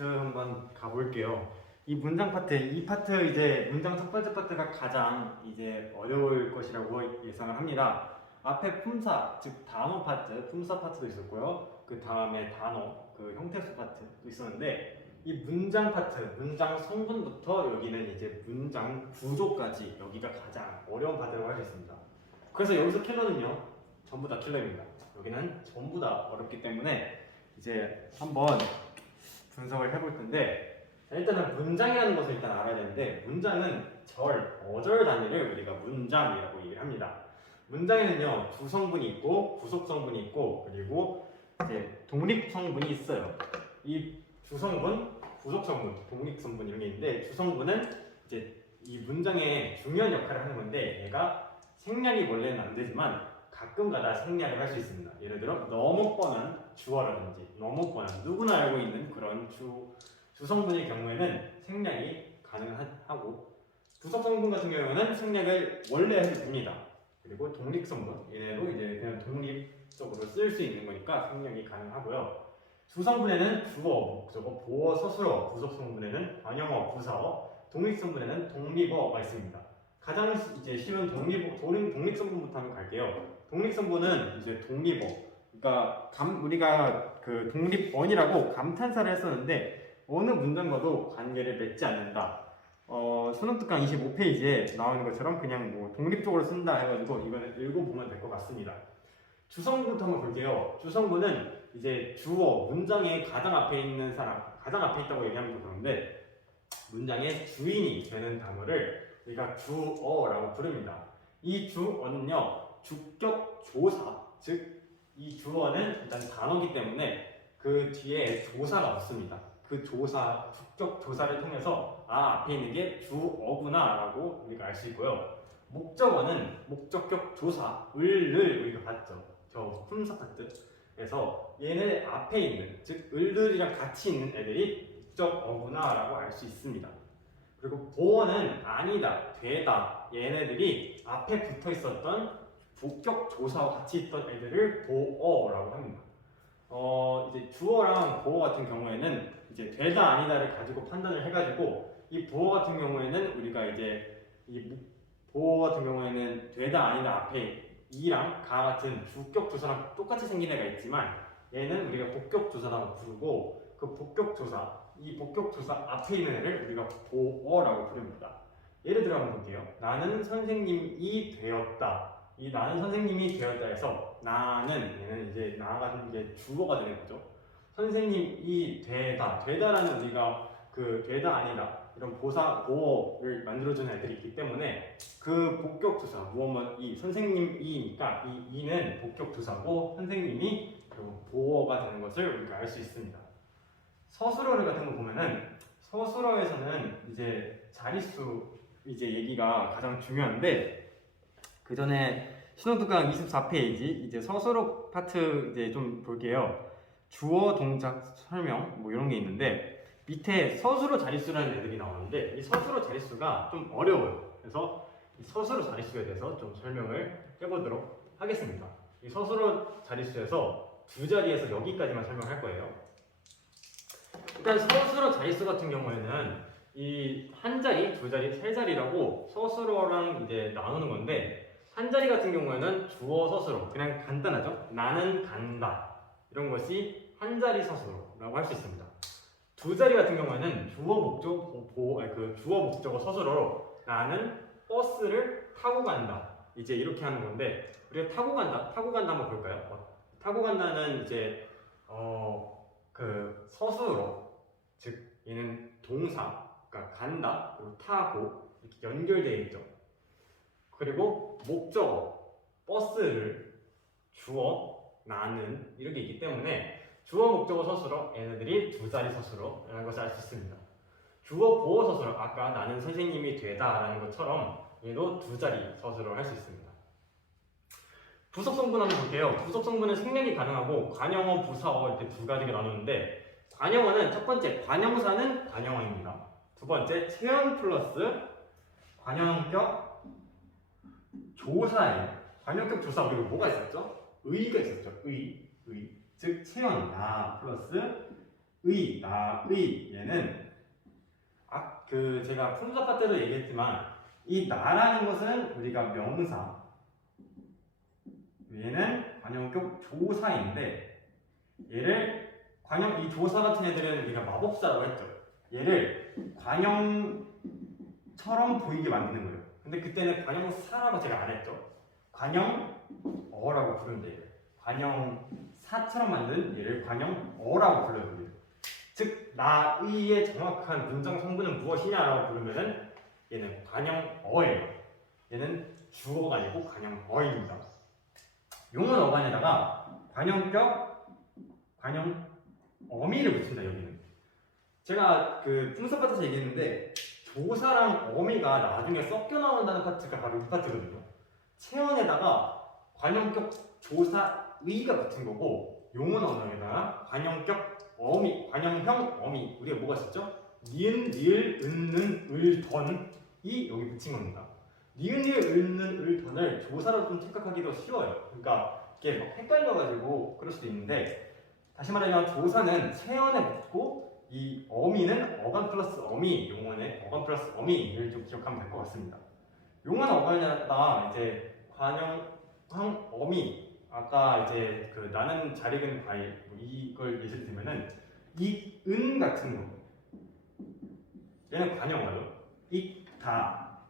파트 한번 가볼게요. 이 문장 파트, 이 파트 이제 문장 첫 번째 파트가 가장 이제 어려울 것이라고 예상을 합니다. 앞에 품사, 즉 단어 파트, 품사 파트도 있었고요. 그 다음에 단어, 그 형태수 파트도 있었는데 이 문장 파트, 문장 성분부터 여기는 이제 문장 구조까지 여기가 가장 어려운 파트라고 할 수 있습니다. 그래서 여기서 킬러는요, 전부 다 킬러입니다. 여기는 전부 다 어렵기 때문에 이제 한번 분석을 해볼 텐데, 일단은 문장이라는 것을 일단 알아야 되는데, 문장은 어절 단위를 우리가 문장이라고 얘기를 합니다. 문장에는요, 주성분이 있고 부속성분이 있고 그리고 이제 독립성분이 있어요. 이 주성분, 부속성분, 독립성분 이런 게 있는데, 주성분은 이제 이 문장에 중요한 역할을 하는 건데, 얘가 생략이 원래는 안 되지만 가끔가다 생략을 할 수 있습니다. 예를 들어 너무 뻔한 주어라든지 너무 뻔한 누구나 알고 있는 그런 주성분의 경우에는 생략이 가능하고, 부속성분 같은 경우에는 생략을 원래 해도 됩니다. 그리고 독립성분, 얘네도 이제 그냥 독립적으로 쓸 수 있는 거니까 생략이 가능하고요. 주성분에는 주어, 목적어, 보어, 서술어, 부속성분에는 관형어, 부사어, 독립성분에는 독립어가 있습니다. 가장 이제 쉬운 독립성분부터 한번 갈게요. 독립성분은 이제 독립어, 그러니까 우리가 그 독립언이라고 감탄사를 했었는데 어느 문장과도 관계를 맺지 않는다. 수능특강 25페이지에 나오는 것처럼 그냥 뭐 독립적으로 쓴다 해가지고 이거는 읽어보면 될 것 같습니다. 주성분부터 한번 볼게요. 주성분은 이제 주어, 문장의 가장 앞에 있는 사람, 가장 앞에 있다고 얘기하면 좀 그런데 문장의 주인이 되는 단어를 우리가 주어라고 부릅니다. 이 주어는요, 주격 조사, 즉 이 주어는 일단 단어이기 때문에 그 뒤에 조사가 없습니다. 그 조사, 주격 조사를 통해서 앞에 있는 게 주어구나 라고 우리가 알 수 있고요. 목적어는 목적격 조사, 을을 우리가 봤죠. 저 품사 파트에서 얘네 앞에 있는, 즉 을들이랑 같이 있는 애들이 목적어구나 라고 알 수 있습니다. 그리고 보어는 아니다, 되다, 얘네들이 앞에 붙어 있었던 부격 조사와 같이 있던 애들을 보어라고 합니다. 이제 주어랑 보어 같은 경우에는 이제 되다 아니다를 가지고 판단을 해가지고, 이 보어 같은 경우에는 우리가 이제 이 보어 같은 경우에는 되다 아니다 앞에 이랑 가 같은 주격 조사랑 똑같이 생긴 애가 있지만 얘는 우리가 복격 조사라고 부르고, 그 복격 조사, 이 복격 조사 앞에 있는 애를 우리가 보어라고 부릅니다. 예를 들어 한번 볼게요. 나는 선생님이 되었다. 이 나는 선생님이 되었다에서 나는, 얘는 이제 나가 이제 주어가 되는 거죠. 선생님이 되다라는 우리가 그 되다 아니다 이런 보어를 만들어주는 애들이 있기 때문에 그 복격 조사, 이 선생님이니까 이 이는 복격 조사고 선생님이 보어가 되는 것을 우리가 알 수 있습니다. 서술어를 같은 거 보면은, 서술어에서는 이제 자릿수 이제 얘기가 가장 중요한데, 그 전에 신호특강 24페이지 이제 서술어 파트 이제 좀 볼게요. 주어, 동작, 설명 뭐 이런 게 있는데, 밑에 서술어 자릿수라는 애들이 나오는데 이 서술어 자릿수가 좀 어려워요. 그래서 이 서술어 자릿수에 대해서 좀 설명을 해보도록 하겠습니다. 이 서술어 자릿수에서 두 자리에서 여기까지만 설명할 거예요. 일단 서술어 자릿수 같은 경우에는 이 한 자리, 두 자리, 세 자리라고 서술어랑 이제 나누는 건데, 한 자리 같은 경우에는 주어 서술어, 그냥 간단하죠. 나는 간다, 이런 것이 한 자리 서술어라고 할 수 있습니다. 두 자리 같은 경우에는 주어 목적어 서술어로 나는 버스를 타고 간다, 이제 이렇게 하는 건데, 우리가 타고 간다 한번 볼까요? 타고 간다는 이제 그 서술어, 즉 얘는 동사, 그러니까 간다, 그리고 타고 이렇게 연결되어 있죠. 그리고 목적어, 버스를, 주어, 나는 이렇게 있기 때문에 주어, 목적어, 서술어, 얘네들이 두 자리 서술어라는 것을 알 수 있습니다. 주어, 보어 서술어, 아까 나는 선생님이 되다라는 것처럼 얘도 두 자리 서술어를 할 수 있습니다. 부속성분 한번 볼게요. 부속성분은 생략이 가능하고 관형어, 부사어 이렇게 두 가지가 나누는데, 관형어는 첫 번째 관형사는 관형어입니다. 두 번째 체형 플러스 관형격 조사예요. 관형격 조사 그리고 뭐가 있었죠? 의가 있었죠. 의. 즉 체형 나 플러스 나의 얘는 제가 품사파 때도 얘기했지만 이 나라는 것은 우리가 명사, 얘는 관용격 조사인데 얘를 이 조사 같은 애들은 우리가 마법사라고 했죠. 얘를 관용처럼 보이게 만드는 거예요. 근데 그때는 관용사라고 제가 안 했죠. 관용어라고 부르면 돼요. 관용사처럼 만든 얘를 관용어라고 불러요. 즉 나의의 정확한 문장 성분은 무엇이냐라고 부르면은 얘는 관용어예요. 얘는 주어가 아니고 관용어입니다. 용언 어간에다가 관용어미를 붙인다. 여기는 제가 그 풍습파트에서 얘기했는데 조사랑 어미가 나중에 섞여 나온다는 파트가 바로 이 파트거든요. 체언에다가 관용격 조사의가 붙은 거고 용언 어간에다가 관용격 어미, 관용형 어미, 우리가 뭐가 있었죠? 니은, 니을, 은는, 을, 던이 여기 붙인 겁니다. 니은, 니을, 은는, 을, 던을 조사로 좀 착각하기도 쉬워요. 그러니까 이게 막 헷갈려가지고 그럴 수도 있는데 다시 말하면 조사는 체언에 붙고 이 어미는 어간 플러스 어미, 용언의 어간 플러스 어미를 좀 기억하면 될 것 같습니다. 용언 어간에다가 이제 관용형 어미 아까 이제 나는 잘 익은 과일 이걸 예를 들면은 이 은 같은 거 얘는 관용어요. 익다라는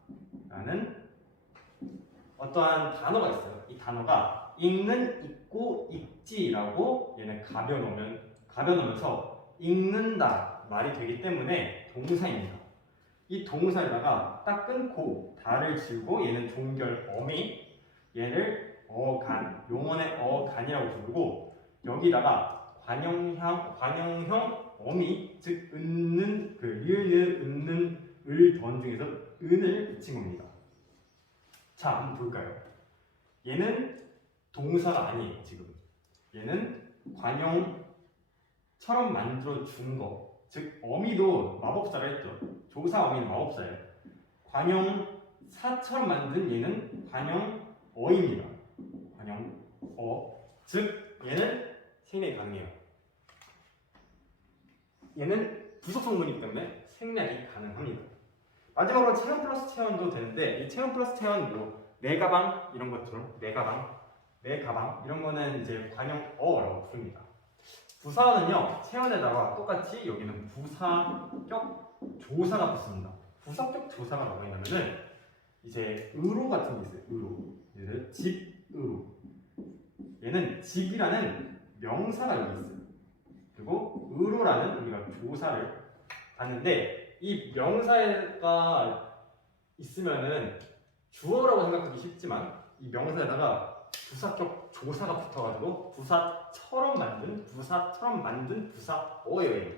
어떠한 단어가 있어요. 이 단어가 읽는, 읽고, 읽지라고 얘는 가벼놓으면서 읽는다 말이 되기 때문에 동사입니다. 이 동사에다가 딱 끊고 다를 지우고 얘는 종결 어미, 얘를 어간, 용언의 어간이라고 부르고 여기다가 관용형 어미, 즉 은는 리을, 은는, 을, 던 중에서 은을 붙인 겁니다. 자, 한번 볼까요? 얘는 동사가 아니에요. 지금 얘는 관용처럼 만들어 준 거, 즉 어미도 마법사라 했죠. 조사 어미는 마법사예요. 관용사처럼 만든 얘는 관용어입니다. 관용어, 즉 얘는 생략이 가능해요. 얘는 부속 성분이기 때문에 생략이 가능합니다. 마지막으로 체언 플러스 체언도 되는데 이 체언 플러스 체언 내 가방 이런 것처럼 내 가방 이런 거는 이제 관용어라고 부릅니다. 부사는요 체언에다가 똑같이 여기는 부사격 조사가 붙습니다. 부사격 조사가 뭐가 있냐면은 이제 의로 같은 게 있어요. 의로. 얘를 집의로. 얘는 집이라는 명사가 여기 있어요. 그리고 의로라는 우리가 조사를 봤는데 이 명사가 있으면은 주어라고 생각하기 쉽지만 이 명사에다가 부사격 조사가 붙어가지고 부사처럼 만든 부사어예요.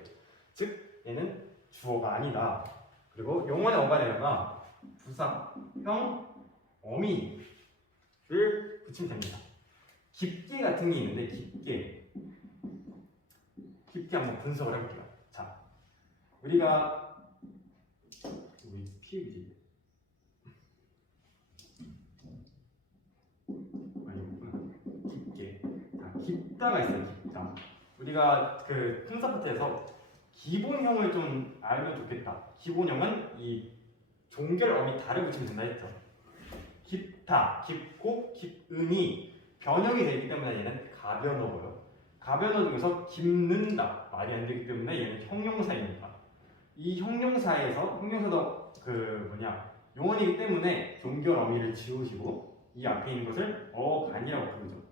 즉 얘는 주어가 아니다. 그리고 용언의 어간에다가 부사형 어미를 붙이면 됩니다. 깊게 같은 게 있는데 깊게 한번 분석을 해볼게요. 자, 우리가 우리 피우지 아니구나. 깊게. 자, 깊다가 있어요. 깊다. 우리가 품사 파트에서 기본형을 좀 알면 좋겠다. 기본형은 이 종결어미 다를 붙이면 된다 했죠. 깊다, 깊고, 깊음이 변형이 되기 때문에 얘는 가변어고요. 가변어 중에서 깊는다 말이 안 되기 때문에 얘는 형용사입니다. 이 형용사도 용언이기 때문에 종결 어미를 지우시고 이 앞에 있는 것을 어간이라고 부르죠.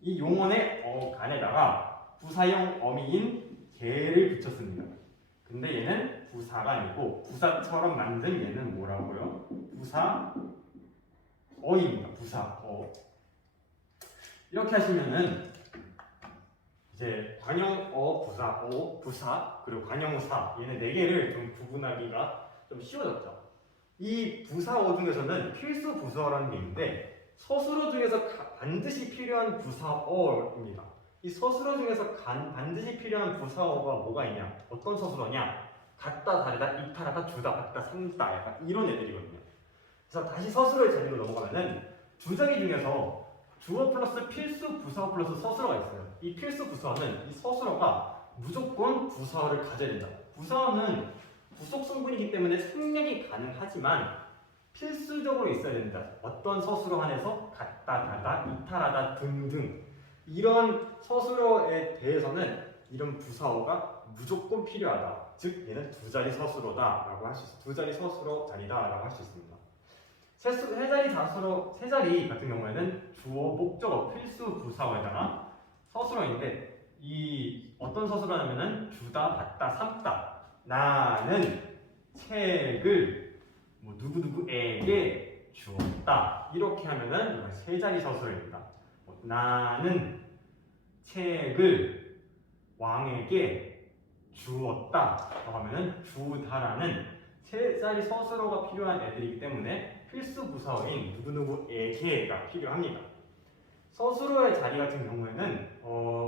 이 용언의 어간에다가 부사형 어미인 개를 붙였습니다. 근데 얘는 부사가 아니고 부사처럼 만든 얘는 뭐라고요? 부사어입니다. 부사어. 이렇게 하시면은 이제 관용어, 부사, 그리고 관용사 얘네 4개를 좀 구분하기가 좀 쉬워졌죠. 이 부사어 중에서는 필수 부사어라는 게 있는데 서술어 중에서 반드시 필요한 부사어입니다. 이 서술어 중에서 반드시 필요한 부사어가 뭐가 있냐? 어떤 서술어냐? 같다, 다르다, 이탈하다, 주다, 같다, 산다 약간 이런 애들이거든요. 그래서 다시 서술어의 재미로 넘어가면은 주저기 중에서 주어 플러스 필수 부사어 플러스 서술어가 있어요. 이 필수 부사어는 이 서술어가 무조건 부사어를 가져야 된다. 부사어는 부속 성분이기 때문에 생략이 가능하지만 필수적으로 있어야 된다. 어떤 서술어 안에서 같다, 다다, 이탈하다 등등 이런 서술어에 대해서는 이런 부사어가 무조건 필요하다. 즉 얘는 두 자리 서술어다라고 할 수 있습니다. 두 자리 서술어 자리다라고 할 수 있습니다. 세 자리 자수로 세 자리 같은 경우에는 주어, 목적어, 필수 부사어에다가 서술어인데 이 어떤 서술어냐면은 주다, 받다, 삼다. 나는 책을 뭐 누구누구에게 주었다. 이렇게 하면은 이건 세 자리 서술어입니다. 나는 책을 왕에게 주었다. 라고 하면은 주다라는 세 자리 서술어가 필요한 애들이기 때문에 필수 부사어인 누구누구에게가 필요합니다. 서술어의 자리 같은 경우에는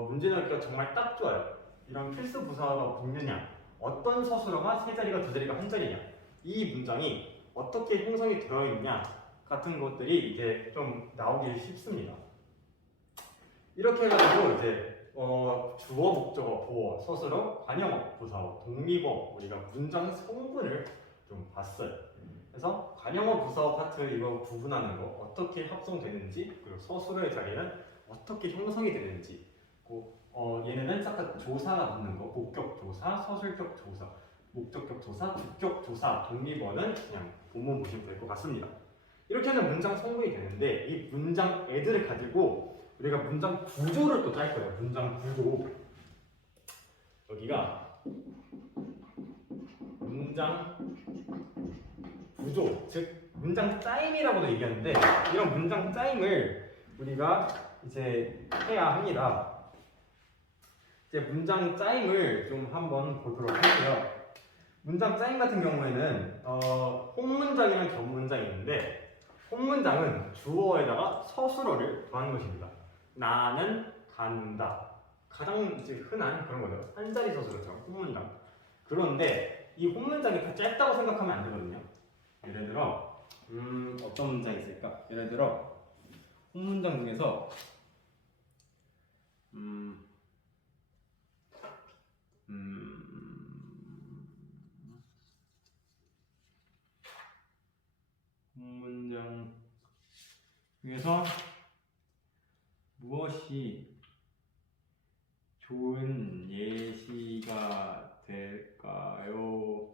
문제 넣기가 정말 딱 좋아요. 이런 필수 부사어가 붙느냐, 어떤 서술어가 세 자리가 두 자리가 한 자리냐, 이 문장이 어떻게 형성이 되어 있냐 같은 것들이 이제 좀 나오기 쉽습니다. 이렇게 해가지고 이제 주어, 목적어, 보어, 서술어, 관형어, 부사어, 독립어 우리가 문장 성분을 좀 봤어요. 그래서 관형어, 부사어 파트 이거 구분하는 거 어떻게 합성되는지 그리고 서술어의 자리는 어떻게 형성이 되는지 얘네는 싹 다 조사가 붙는 거 목격 조사, 서술격 조사, 목적격 조사, 주격 조사, 독립어는 그냥 본문 보시면 될 것 같습니다. 이렇게 하면 문장 성분이 되는데 이 문장 애들을 가지고 우리가 문장 구조를 또 짤 거예요. 문장 구조 여기가 문장 구조, 즉 문장 짜임이라고도 얘기하는데 이런 문장 짜임을 우리가 이제 해야 합니다. 이제 문장 짜임을 좀 한번 보도록 할게요. 문장 짜임 같은 경우에는 홍문장이랑 격문장이 있는데 홍문장은 주어에다가 서술어를 더하는 것입니다. 나는 간다. 가장 이제 흔한 그런 거죠. 한 자리 서술어죠. 홍문장. 그런데 이 홍문장이 다 짧다고 생각하면 안 되거든요. 예를 들어 어떤 문장이 있을까? 예를 들어 홍문장 중에서 홍문장 중에서 무엇이 좋은 예시가 될까요?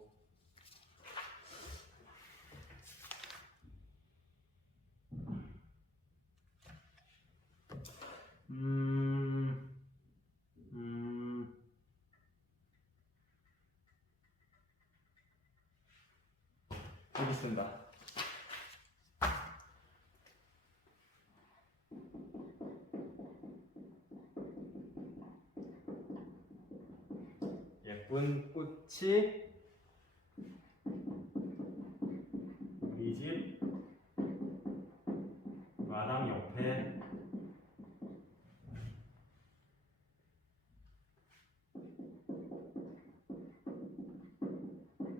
여기 있습니다. 예쁜 꽃이 우리 집 마당 옆에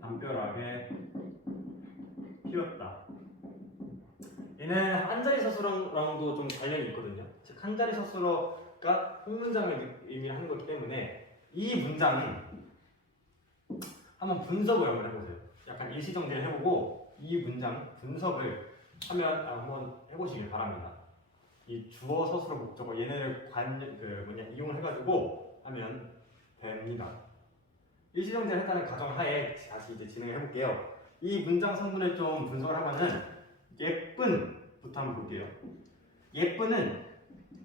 담벼락에 피었다. 얘는 한자리 서술어랑도 좀 관련이 있거든요. 즉 한자리 서술어가 홍문장을 의미하는 거기 때문에 이 문장은 한번 분석을 한번 해보세요. 약간 일시정지를 해보고 이 문장 분석을 한번 해보시길 바랍니다. 이 주어, 서술어, 목적어 얘네를 이용을 해가지고 하면 됩니다. 일시정지를 했다는 가정하에 다시 이제 진행을 해볼게요. 이 문장 성분을 좀 분석을 하면은 예쁜부터 한번 볼게요. 예쁜은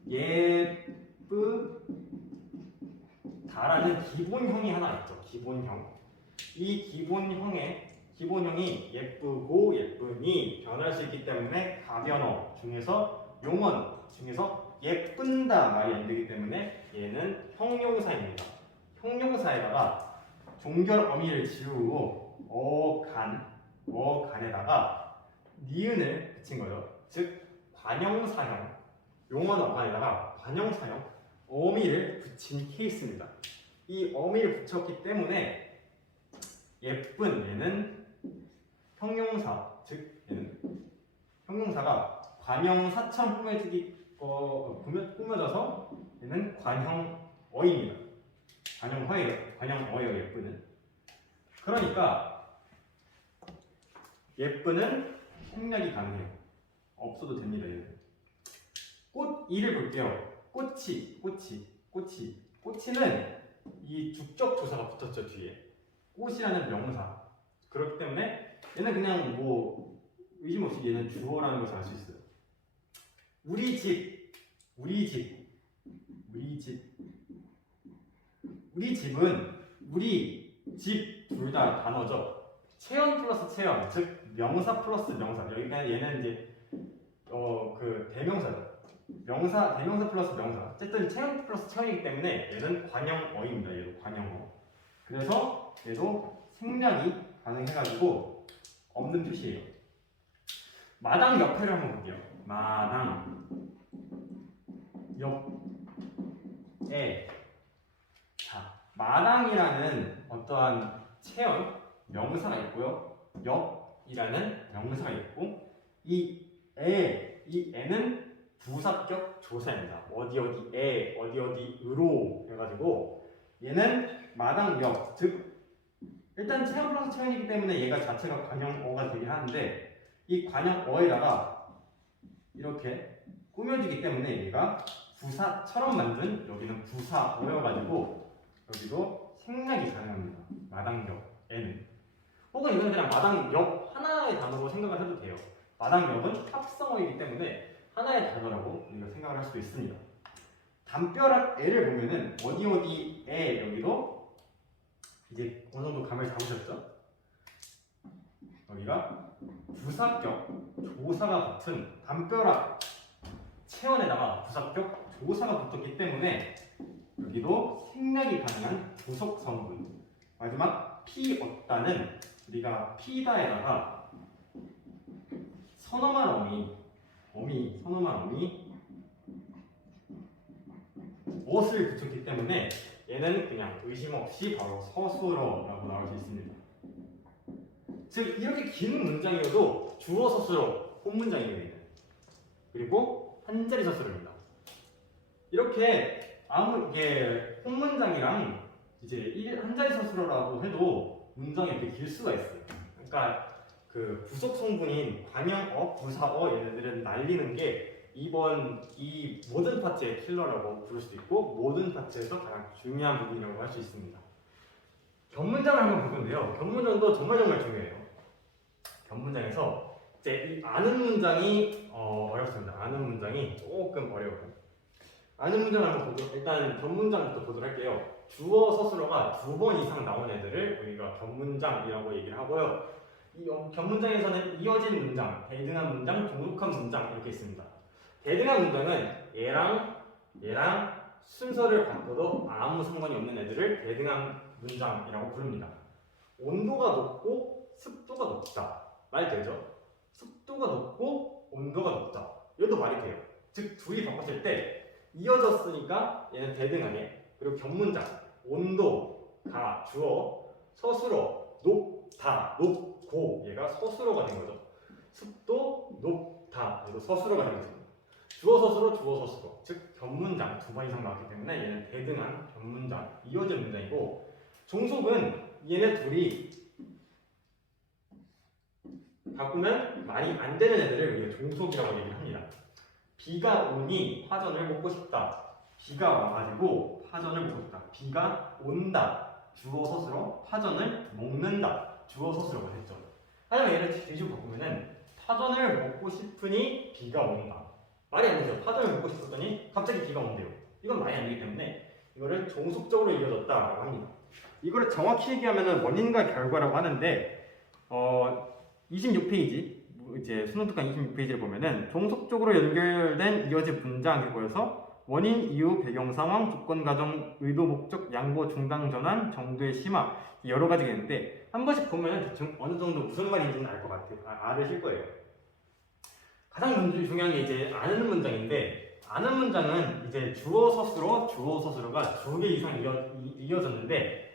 예쁘다라는 기본형이 하나 있죠. 기본형. 이 기본형이 예쁘고 예쁘니 변할 수 있기 때문에 가변어 중에서 용언 중에서 예쁜다 말이 안 되기 때문에 얘는 형용사입니다. 형용사에다가 종결 어미를 지우고 어간에다가 니은을 붙인 거죠. 즉 관형사형 용언 어간에다가 관형사형 어미를 붙인 케이스입니다. 이 어미를 붙였기 때문에 예쁜 얘는 형용사, 즉 얘는 형용사가 관형사처럼 꾸며져서 얘는 관형어입니다. 관형어예요. 예쁘는. 그러니까 예쁘는 생략이 가능해요. 없어도 됩니다. 얘는. 꽃이를 볼게요. 꽃이는 이 주격 조사가 붙었죠 뒤에. 꽃이라는 명사. 그렇기 때문에 얘는 그냥 뭐 의심 없이 얘는 주어라는 것을 알 수 있어요. 우리 집은 우리 집 둘 다 단어죠. 체험 플러스 체험, 즉 명사 플러스 명사. 여기가 얘는 이제 그 대명사죠. 대명사 플러스 명사. 어쨌든 체험 플러스 체험이기 때문에 얘는 관형어입니다. 얘도 관형어. 그래서 얘도 생략이 가능해가지고 없는 표시예요. 마당 옆에를 한번 볼게요. 마당 옆에. 자, 마당이라는 어떠한 체험 명사가 있고요. 옆이라는 명사가 있고 이 애는 부사격 조사입니다. 어디에 어디으로 해가지고 얘는 마당 옆, 즉 일단 체험 플러스 체험이기 때문에 얘가 자체가 관형어가 되긴 하는데 이 관형어에다가 이렇게 꾸며지기 때문에 얘가 부사처럼 만든 여기는 부사어여가지고 여기도 생략이 가능합니다. 마당 옆에는. 혹은 이건 그냥 마당 옆 하나의 단어로 생각을 해도 돼요. 마당 옆은 합성어이기 때문에 하나의 단어라고 우리가 생각을 할 수도 있습니다. 담벼락 애를 보면은 어디에 여기도 이제 어느 정도 감을 잡으셨죠? 여기가 부사격 조사가 붙은 담벼락 체원에다가 부사격 조사가 붙었기 때문에 여기도 생략이 가능한 부속 성분. 마지막 피었다는 우리가 피다에다가 선어말 어미 무엇을 붙였기 때문에 얘는 그냥 의심 없이 바로 서술어라고 나올 수 있습니다. 즉 이렇게 긴 문장이어도 주어 서술어 혼문장이에요. 그리고 한 자리 서술어입니다. 이렇게 이게 혼문장이랑 이제 한 자리 서술어라고 해도 문장이 이렇게 길 수가 있어요. 그러니까 그 부속 성분인 관형어, 부사어 얘네들은 날리는 게 이번 이 모든 파트의 킬러라고 부를 수도 있고 모든 파트에서 가장 중요한 부분이라고 할 수 있습니다. 견문장을 한번 볼 건데요. 견문장도 정말 중요해요. 견문장에서 이제 이 아는 문장이 어렵습니다. 아는 문장이 조금 어려워요. 아는 문장을 한번 보고 일단 견문장부터 보도록 할게요. 주어 서술어가 2번 이상 나온 애들을 우리가 견문장이라고 얘기를 하고요. 이 견문장에서는 이어진 문장, 대등한 문장, 종속한 문장 이렇게 있습니다. 대등한 문장은 얘랑 순서를 바꿔도 아무 상관이 없는 애들을 대등한 문장이라고 부릅니다. 온도가 높고 습도가 높다. 말 되죠? 습도가 높고 온도가 높다. 이것도 말이 돼요. 즉 둘이 바꿨을 때 이어졌으니까 얘는 대등하게. 그리고 견문장 온도가 주어, 서술어 높다, 높고 얘가 서술어가 된 거죠. 습도 높다 얘도 서술어가 된 거죠. 주어 서술어, 즉 견문장 2번 이상 나왔기 때문에 얘는 대등한 견문장, 이어진 문장이고 종속은 얘네 둘이 바꾸면 말이 안 되는 애들을 우리가 종속이라고 얘기를 합니다. 비가 오니 화전을 먹고 싶다. 비가 와가지고 화전을 먹고 싶다. 비가 온다. 주어 서술어, 화전을 먹는다. 주어 서술어가 됐죠. 하지만 얘를 뒤집어 바꾸면은 파전을 먹고 싶으니 비가 온다. 말이 안 되죠. 파전을 먹고 싶었더니 갑자기 비가 온대요. 이건 말이 안 되기 때문에 이거를 종속적으로 이어졌다라고 합니다. 이거를 정확히 얘기하면은 원인과 결과라고 하는데 26페이지 이제 수능 특강 26페이지를 보면은 종속적으로 연결된 이어진 문장이 보여서 원인, 이유, 배경 상황, 조건, 가정, 의도, 목적, 양보, 중단, 전환, 정도의 심화 여러 가지가 있는데 한 번씩 보면은 대충 어느 정도 무슨 말인지는 알 것 같아요. 알으실 거예요. 가장 중요한 게 이제 아는 문장인데 아는 문장은 이제 주어 서술어가 2개 이상 이어졌는데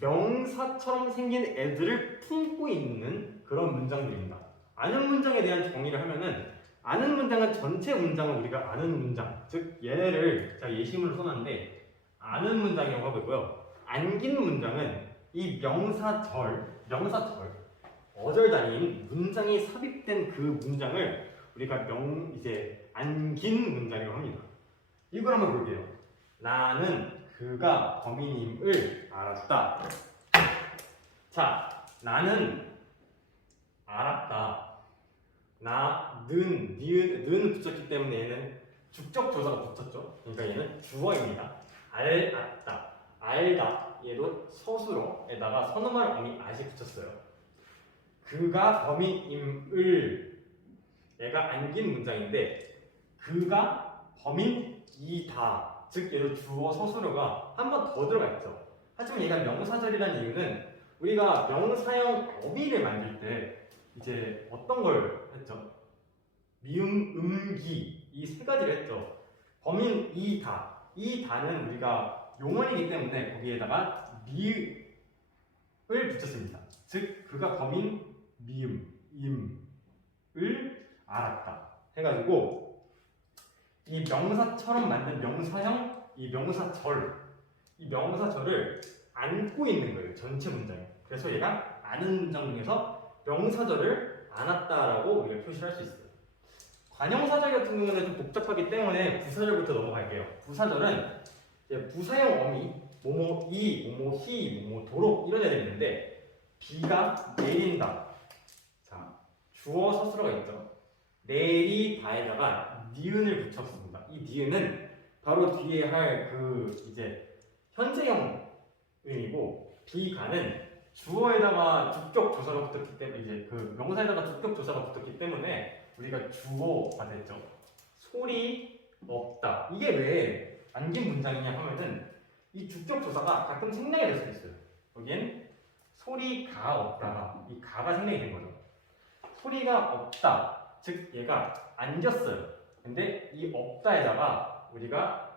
명사처럼 생긴 애들을 품고 있는 그런 문장들입니다. 아는 문장에 대한 정의를 하면은 아는 문장은 전체 문장을 우리가 아는 문장, 즉 얘네를 제가 예시문을 써놨는데 아는 문장이라고 하고 있고요. 안긴 문장은 이 명사절, 어절 단위인 문장이 삽입된 그 문장을 우리가 이제 안긴 문장이라고 합니다. 이걸 한번 볼게요. 나는 그가 범인임을 알았다. 자, 나는 알았다. 는 붙였기 때문에 얘는 죽적 조사가 붙었죠. 그러니까 얘는 주어입니다. 알았다. 알다. 얘도 서술어에다가 선어말 어미 아시 붙였어요. 그가 범인임을 얘가 안긴 문장인데 그가 범인이다. 즉 얘도 주어 서술어가 한 번 더 들어가 있죠. 하지만 얘가 명사절이라는 이유는 우리가 명사형 어미를 만들 때 이제 어떤 걸 했죠? 미음, 음기 이 세 가지를 했죠. 범인이다. 이 다는 우리가 용언이기 때문에 거기에다가 미음을 붙였습니다. 즉 그가 범인 임을 알았다 해가지고 이 명사처럼 만든 명사형 이 명사절을 안고 있는 거예요. 전체 문장에. 그래서 얘가 아는 문장 중에서 명사절을 안았다라고 우리가 표시할 수 있어요. 관형사절 같은 경우는 좀 복잡하기 때문에 부사절부터 넘어갈게요. 부사절은 이제 부사형 어미 뭐뭐이, 뭐뭐히, 뭐뭐도록 이런 애들이 있는데 비가 내린다. 자, 주어 서술어가 있죠. 내리다에다가 니은을 붙였습니다. 이 니은은 바로 뒤에 할 그 이제 현재형이고 비가는 주어에다가 주격 조사가 붙었기 때문에 이제 그 명사에다가 주격 조사가 붙었기 때문에 우리가 주어가 됐죠. 소리 없다. 이게 왜 안긴 문장이냐 하면은 이 주격 조사가 가끔 생략이 될 수도 있어요. 여기엔 소리가 없다가 이 가가 생략이 된 거죠. 소리가 없다. 즉 얘가 안겼어요. 근데 이 없다에다가 우리가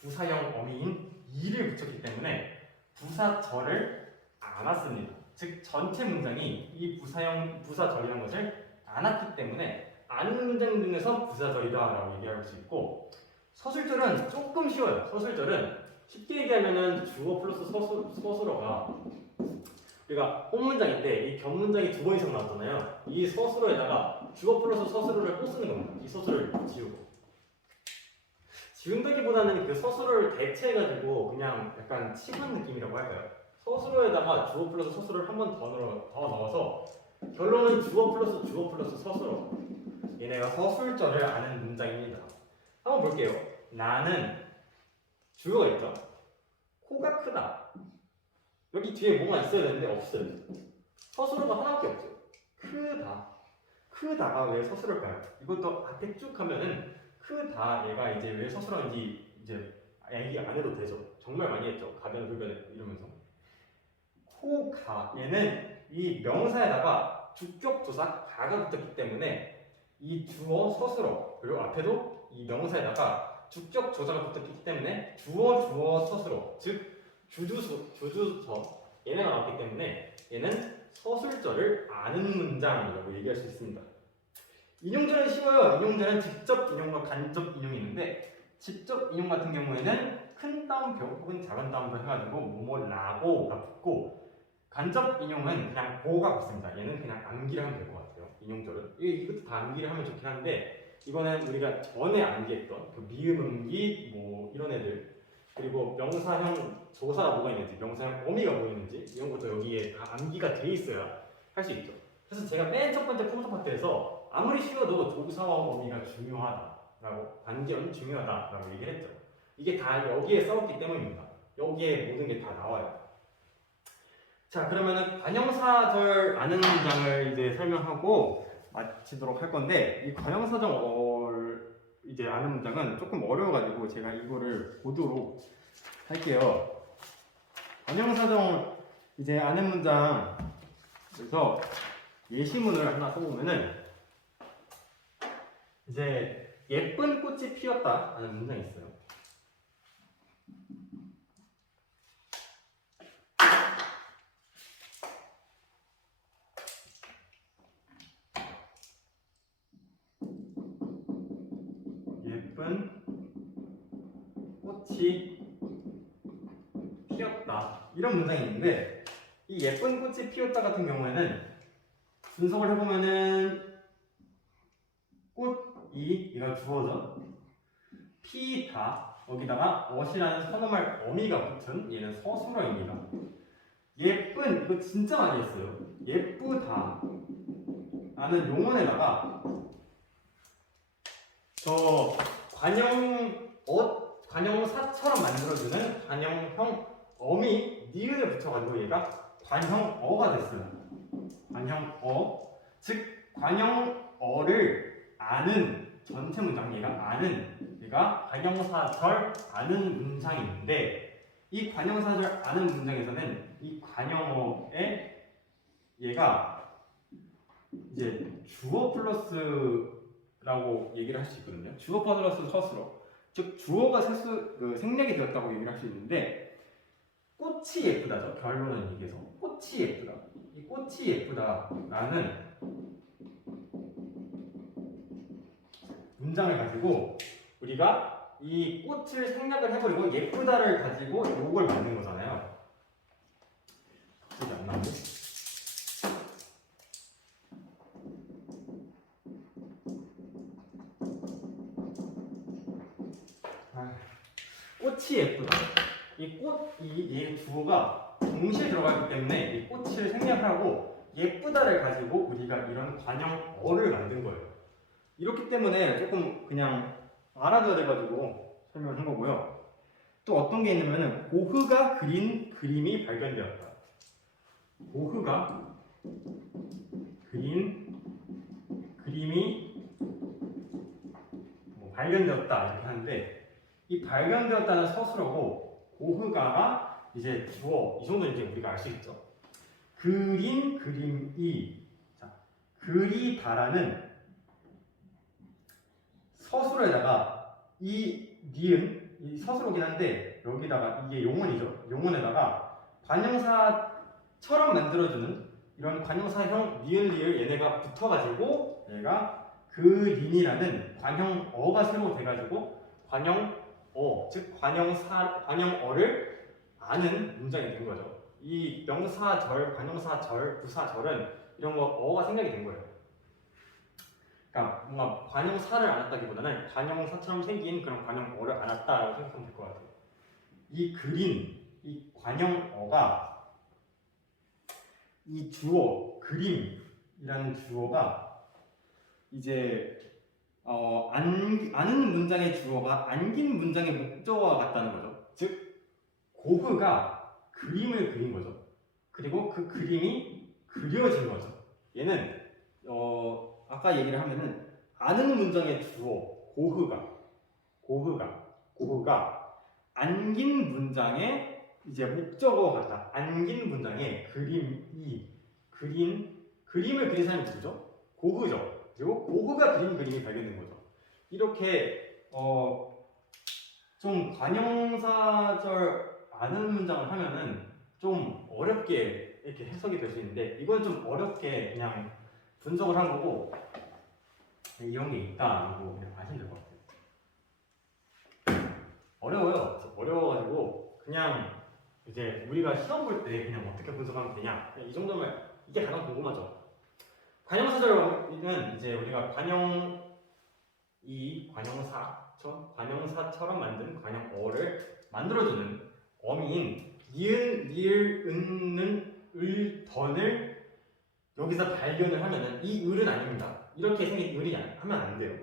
부사형 어미인 이를 붙였기 때문에 부사절을 안았습니다. 즉 전체 문장이 이 부사절이라는 것을 안았기 때문에 아는 문장 중에서 부사절이다라고 얘기할 수 있고 서술절은 조금 쉬워요. 서술절은 쉽게 얘기하면은 주어 플러스 서술어가 우리가 본문장인데 이 견문장이 두 번 이상 나왔잖아요. 이 서술어에다가 주어 플러스 서술어를 또 쓰는 겁니다. 이 서술을 지운다기보다는 그 서술어를 대체해가지고 그냥 약간 칠한 느낌이라고 할까요? 서술어에다가 주어 플러스 서술어를 한 번 더 넣어서 결론은 주어 플러스 서술어. 얘네가 서술절을 아는 문장입니다. 한번 볼게요. 나는 주어가 있죠. 코가 크다. 여기 뒤에 뭐가 있어야 되는데 없어요. 서술어가 하나밖에 없어요. 크다가 왜 서술어일까요? 이것도 앞에 쭉 하면은 크다 얘가 이제 왜 서술어인지 이제 얘기 안 해도 되죠. 정말 많이 했죠. 가변, 불변 이러면서. 코가 얘는 이 명사에다가 주격 조사 가가 붙었기 때문에 이 주어 서술어 그리고 앞에도 이 명사에다가 주격 조사가 붙었기 때문에 주어 서술어 즉 주주서 얘네가 나왔기 때문에 얘는 서술절을 아는 문장이라고 얘기할 수 있습니다. 인용절은 쉬워요. 인용절은 직접 인용과 간접 인용이 있는데 직접 인용 같은 경우에는 큰 따옴표 혹은 작은 따옴표 해가지고 뭐뭐라고가 붙고 간접 인용은 그냥 고가 붙습니다. 얘는 그냥 암기를 하면 될 것 같아요. 인용절은 이것도 다 암기를 하면 좋긴 한데 이거는 우리가 전에 암기했던 그 미음, 음기 뭐 이런 애들 그리고 명사형 조사가 뭐가 있는지 명사형 어미가 뭐 있는지 이런 것도 여기에 다 암기가 돼 있어야 할 수 있죠. 그래서 제가 맨 첫 번째 컴퓨터 파트에서 아무리 쉬워도 조사와 어미가 중요하다라고 반견 중요하다라고 얘기를 했죠. 이게 다 여기에 써왔기 때문입니다. 여기에 모든 게 다 나와요. 자, 그러면은 관형사절 아는 문장을 이제 설명하고 마치도록 할 건데 이 관형사절 이제 아는 문장은 조금 어려워가지고 제가 이거를 보도록 할게요. 관형사절 이제 아는 문장 그래서 예시문을 하나 써보면은 이제 예쁜 꽃이 피었다 라는 문장이 있어요. 예쁜 꽃이 피었다 이런 문장이 있는데 이 예쁜 꽃이 피었다 같은 경우에는 분석을 해보면은 꽃이 얘가 주어져 피다 여기다가 어시라는 선어말 어미가 붙은 얘는 서술어입니다. 예쁜 이거 진짜 많이 했어요. 예쁘다 라는 용언에다가 저 관형사처럼 만들어주는 관형형 어미 니은을 붙여가지고 얘가 관형어가 됐어요. 관형어 즉 관형어를 아는 전체 문장 얘가 아는 얘가 관형사절 아는 문장이 있는데 이 관형사절 아는 문장에서는 이 관형어에 얘가 이제 주어 플러스라고 얘기를 할 수 있거든요. 주어 플러스 서술어 즉 주어가 생략이 되었다고 얘기를 할 수 있는데 꽃이 예쁘다죠. 결론은 얘기해서 꽃이 예쁘다. 이 꽃이 예쁘다라는 문장을 가지고 우리가 이 꽃을 생략을 해버리고 예쁘다를 가지고 요걸 만든 거잖아요. 안 나오네. 꽃이 예쁘다. 이 주어가 동시에 들어가기 때문에 이 꽃을 생략하고 예쁘다를 가지고 우리가 이런 관형어를 만든 거예요. 이렇기 때문에 조금 그냥 알아둬야 돼가지고 설명을 한 거고요. 또 어떤 게 있냐면은 고흐가 그린 그림이 발견되었다. 고흐가 그린 그림이 발견되었다 이렇게 하는데 이 발견되었다는 서술어고 고흐가가 이제 주어 이 정도는 이제 우리가 알 수 있죠. 그린 그림이 자, 그리다라는 서술어에다가 이 니은 이 서술어긴 한데 여기다가 이게 용언이죠. 용언에다가 관형사처럼 만들어주는 이런 관형사형 니은 리을 얘네가 붙어가지고 얘가 그린이라는 관형어가 새로 돼가지고 관형어 즉 관형어를 아는 문장이 된 거죠. 이 명사절, 관형사절, 부사절은 이런 거 어가 생략이 된 거예요. 그러니까 뭔가 관형사를 알았다기보다는 관형사처럼 생긴 그런 관형어를 알았다라고 생각하면 될 것 같아요. 이 그린, 이 관형어가 이 주어, 그림이라는 주어가 이제 아는 문장의 주어가 안긴 문장의 목적어와 같다는 거죠. 즉 고흐가 그림을 그린 거죠. 그리고 그 그림이 그려진 거죠. 얘는 아까 얘기를 하면은 아는 문장의 주어 고흐가 안긴 문장의 이제 목적어와 같다. 안긴 문장의 그림을 그린 사람이 누구죠? 고흐죠. 그리고 고흐가 그린 그림이 발견된 거죠. 이렇게 좀 관형사절 아는 문장을 하면은 좀 어렵게 이렇게 해석이 될 수 있는데 이건 좀 어렵게 그냥 분석을 한 거고 이런 게 있다고 그냥 아시면 될 것 같아요. 어려워가지고 그냥 이제 우리가 시험 볼 때 그냥 어떻게 분석하면 되냐 이 정도면 이게 가장 궁금하죠. 관형사절은 이제 우리가 관형사처럼 만든 관형어를 만들어주는 어미인 니은, 리을, 은는, 을, 던을 여기서 발견을 하면은 이 을은 아닙니다. 이렇게 생긴 을이 하면 안 돼요.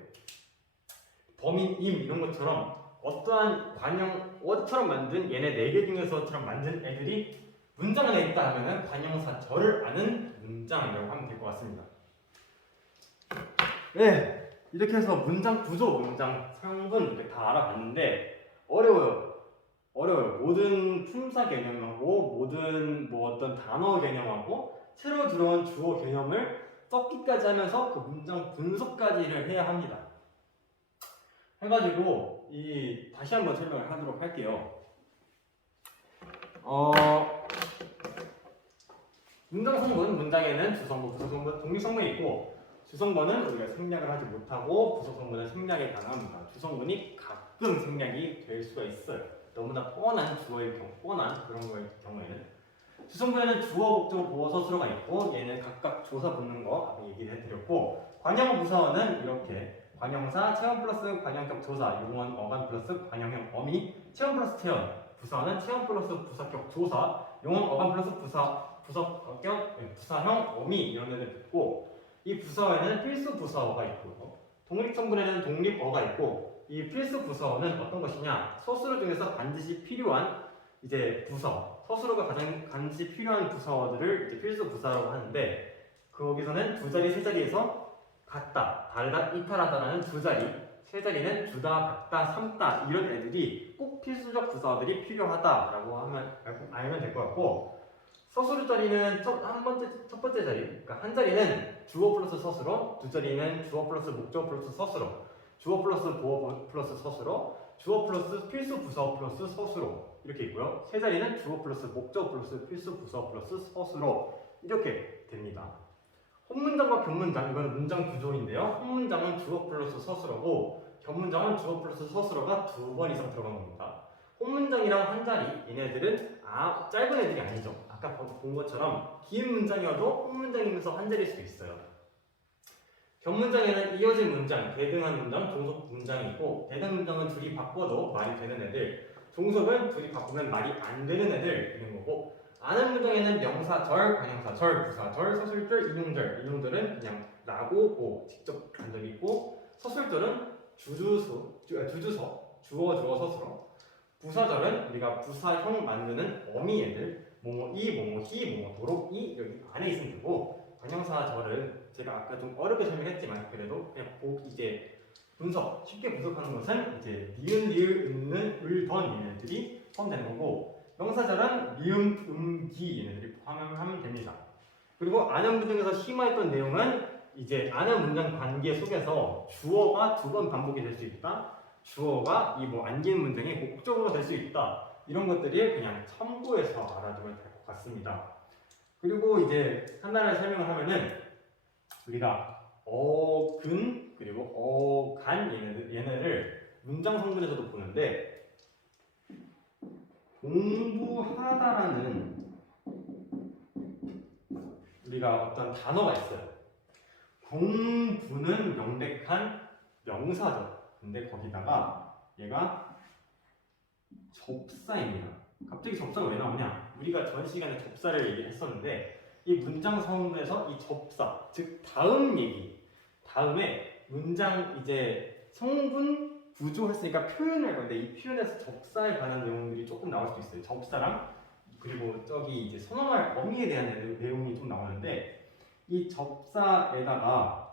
범인, 임 이런 것처럼 어떠한 관형어처럼 만든 얘네 4개 중에서처럼 만든 애들이 문장 안에 있다 하면은 관형사절을 아는 문장이라고 하면 될 것 같습니다. 네, 이렇게 해서 문장 구조, 문장 성분 이렇게 다 알아봤는데 어려워요. 모든 품사 개념하고 모든 어떤 단어 개념하고 새로 들어온 주어 개념을 썼기까지 하면서 그 문장 분석까지를 해야 합니다. 해가지고 다시 한번 설명을 하도록 할게요. 문장 성분, 문장에는 주성분, 부수성분, 독립성분이 있고 주성분은 우리가 생략을 하지 못하고 부수성분은 생략이 가능합니다. 주성분이 가끔 생략이 될 수가 있어요. 너무나 뻔한 주어일 경우, 뻔한 그런 거일 경우에는 주성분에는 주어, 목적, 보어, 서술어가 있고 얘는 각각 조사 붙는 거 앞에 얘기를 해드렸고 관형 부사어는 이렇게 관형사, 체험 플러스 관형격 조사, 용언, 어간 플러스 관형형 어미, 체험 플러스 체험, 부사어는 체험 플러스 부사격 조사, 용언, 어간 플러스 부사형 어미 이런 애들 붙고 이 부사어에는 필수 부사어가 있고 독립성분에는 독립어가 있고 이 필수 부사어는 어떤 것이냐 서술어 중에서 반드시 필요한 이제 부사어 서술어가 가장 반드시 필요한 부사어들을 이제 필수 부사라고 하는데 거기서는 두 자리 세 자리에서 같다, 다르다, 이탈하다라는 두 자리 세 자리는 주다, 받다, 삼다 이런 애들이 꼭 필수적 부사어들이 필요하다라고 하면 알면 될 것 같고 서술어 자리는 첫 번째 자리 그러니까 한 자리는 주어 플러스 서술어 두 자리는 주어 플러스 목적 플러스 서술어 주어 플러스 보어 플러스 서술어 주어 플러스 필수 부사어 플러스 서술어 이렇게 있고요. 세 자리는 주어 플러스 목적 플러스 필수 부사어 플러스 서술어 이렇게 됩니다. 혼문장과 격문장 이건 문장 구조인데요. 혼문장은 주어 플러스 서술어고 격문장은 주어 플러스 서술어가 두 번 이상 들어간 겁니다. 혼문장이랑 한 자리 얘네들은 짧은 애들이 아니죠. 아까 본 것처럼 긴 문장이어도 혼문장이면서 한 자리일 수도 있어요. 격문장에는 이어진 문장, 대등한 문장, 종속 문장이 있고 대등 문장은 둘이 바꿔도 말이 되는 애들 종속은 둘이 바꾸면 말이 안 되는 애들 이런 거고 아는 문장에는 명사절, 관형사절, 부사절, 서술절, 인용절은 그냥 라고 고 직접 간 적이 있고 서술절은 주주서, 주어, 서술어 부사절은 우리가 부사형 만드는 어미 애들 뭐뭐 뭐뭐 히, 뭐뭐 도록, 이 여기 안에 있으면 되고 관형사절은 제가 아까 좀 어렵게 설명했지만 그래도 그냥 이제 분석, 쉽게 분석하는 것은 이제 니은, 리을, 은는, 을, 던 얘네들이 포함되는 거고 명사절은 미음, 기 얘네들이 포함하면 됩니다. 그리고 아는 문장에서 심화했던 내용은 이제 아는 문장 관계 속에서 주어가 두 번 반복이 될 수 있다. 주어가 이 뭐 안긴 문장의 목적어가 될 수 있다. 이런 것들이 그냥 참고해서 알아두면 될 것 같습니다. 그리고 이제 하나를 설명을 하면은 우리가 어근 그리고 어간 얘네를 문장 성분에서도 보는데 공부하다라는 우리가 어떤 단어가 있어요. 공부는 명백한 명사죠. 근데 거기다가 얘가 접사입니다. 갑자기 접사가 왜 나오냐? 우리가 전 시간에 접사를 얘기했었는데 이 문장 성분에서 이 접사, 즉 다음 얘기, 다음에 문장 이제 성분 구조했으니까 표현을 할 건데 이 표현에서 접사에 관한 내용들이 조금 나올 수도 있어요. 접사랑 그리고 저기 이제 선언할 어미에 대한 내용이 좀 나오는데 이 접사에다가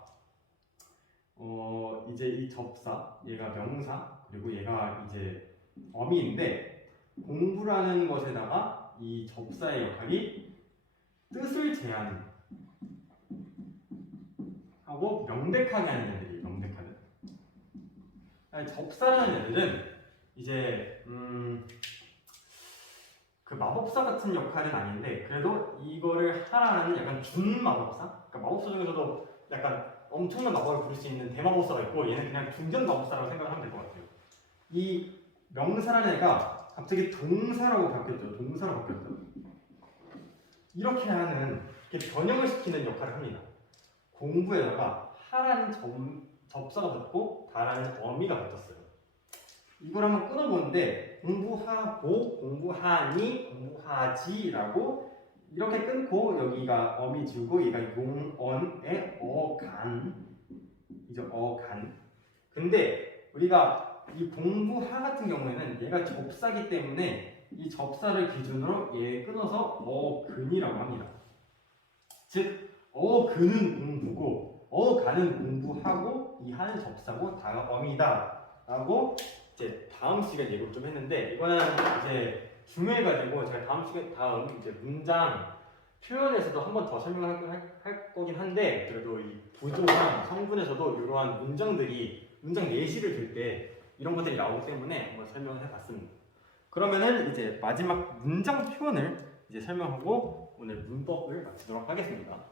이제 이 접사, 얘가 명사 그리고 얘가 이제 어미인데 공부라는 것에다가 이 접사의 역할이 뜻을 제한하고 명백하게 하는 애들이 명백하게. 접사라는 애들은 이제 그 마법사 같은 역할은 아닌데 그래도 이거를 하라는 약간 준 마법사? 그러니까 마법사 중에서도 약간 엄청난 마법을 부릴 수 있는 대마법사가 있고 얘는 그냥 중전 마법사라고 생각하면 될 것 같아요. 이 명사라는 애가 갑자기 동사라고 바뀌었죠. 동사로 바뀌었죠. 이렇게 하는 이렇게 변형을 시키는 역할을 합니다. 공부에다가 하라는 접사가 붙고 다라는 어미가 붙었어요. 이걸 한번 끊어보는데 공부하고, 공부하니, 공부하지라고 이렇게 끊고 여기가 어미 지우고 얘가 용언의 어간이죠. 어간. 근데 우리가 이 공부하 같은 경우에는 얘가 접사기 때문에 이 접사를 기준으로 얘 끊어서 어근이라고 합니다. 즉 어근은 공부고 어간은 공부하고 이 하는 접사고 다가 어미다라고 이제 다음 시간에 얘기를 좀 했는데 이거는 이제 중요해가지고 제가 다음 이제 문장 표현에서도 한 번 더 설명할 거긴 한데 그래도 이 구조랑 성분에서도 이러한 문장 예시를 들 때 이런 것들이 나오기 때문에 한번 설명을 해봤습니다. 그러면은 이제 마지막 문장 표현을 이제 설명하고 오늘 문법을 마치도록 하겠습니다.